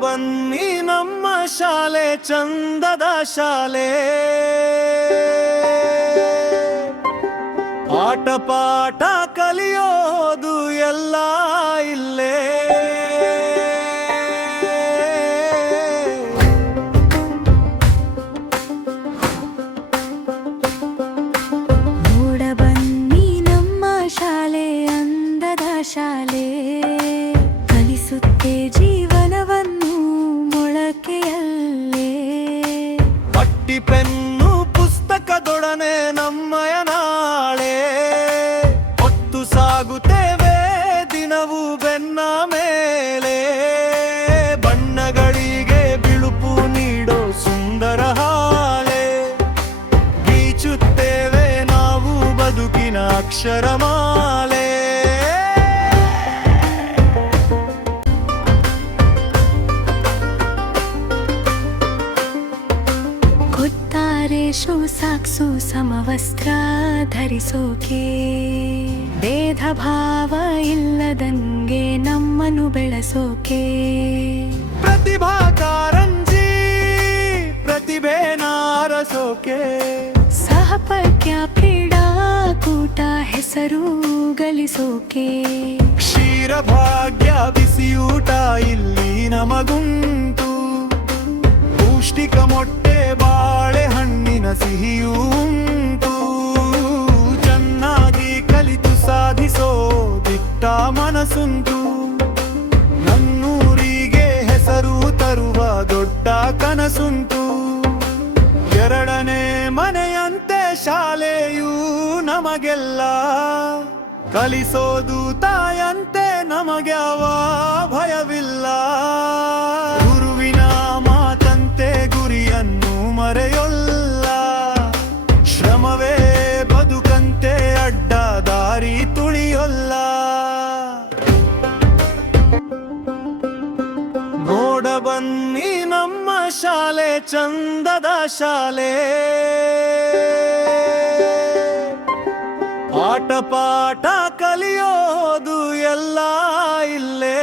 ಬನ್ನಿ ನಮ್ಮ ಶಾಲೆ, ಚಂದದ ಶಾಲೆ. ಆಟ, ಪಾಠ ಕಲಿಯೋದು ಎಲ್ಲ ಇಲ್ಲೇ. ಬನ್ನಿ ನಮ್ಮ ಶಾಲೆ, ಅಂದದ ಶಾಲೆ. ಕಲಿಸುತ್ತೆ ಜೀವನವನ್ನು ಪಟ್ಟಿ ಪೆನ್ನು ಪುಸ್ತಕದೊಡನೆ ನಮ್ಮಯ ನಾಳೆ. ಹೊತ್ತು ಸಾಗುತ್ತೇವೆ ದಿನವೂ ಬೆನ್ನ ಮೇಲೆ. ಬಣ್ಣಗಳಿಗೆ ಬಿಳುಪು ನೀಡೋ ಸುಂದರ ಹಾಲೆ ಬೀಚುತ್ತೇವೆ ನಾವು ಬದುಕಿನ ಅಕ್ಷರಮಾಲೆ. ಕೊತ್ತಾರೆ ಶೂ ಸಾಕ್ಸು ಸಮವಸ್ತ್ರ ಧರಿಸೋಕೆ. ಭೇದ ಭಾವ ಇಲ್ಲದಂಗೆ ನಮ್ಮನ್ನು ಬೆಳೆಸೋಕೆ. ಪ್ರತಿಭಾ ಕಾರಂಜಿ ಪ್ರತಿಭೆ ನಾರಸೋಕೆ. ಸಹಪಕ್ಯ ಕ್ರೀಡಾಕೂಟ ಹೆಸರು ಗಳಿಸೋಕೆ. ಕ್ಷೀರ ಭಾಗ್ಯ ಬಿಸಿಯೂಟ ಇಲ್ಲಿ ನಮಗುಂಟು. ಪೌಷ್ಟಿಕ ಮೊಟ್ಟೆ ಬಾಳೆಹಣ್ಣಿನ ಸಿಹಿಯೂ ಉಂಟು ಚೆನ್ನಾಗಿ ಕಲಿತು ಸಾಧಿಸೋ ದಿಟ್ಟ ಮನಸ್ಸುಂಟು. ನನ್ನೂರಿಗೆ ಹೆಸರು ತರುವ ದೊಡ್ಡ ಕನಸುಂಟು. ಎರಡನೇ ಮನೆಯಂತೆ ಶಾಲೆಯೂ ನಮಗೆಲ್ಲ ಕಲಿಸೋದು ತಾಯಂತೆ ನಮಗೆ ಅವ ಬನ್ನಿ ನಮ್ಮ ಶಾಲೆ ಚಂದದ ಶಾಲೆ. ಪಾಠ ಪಾಠ ಕಲಿಯೋದು ಎಲ್ಲ ಇಲ್ಲೇ.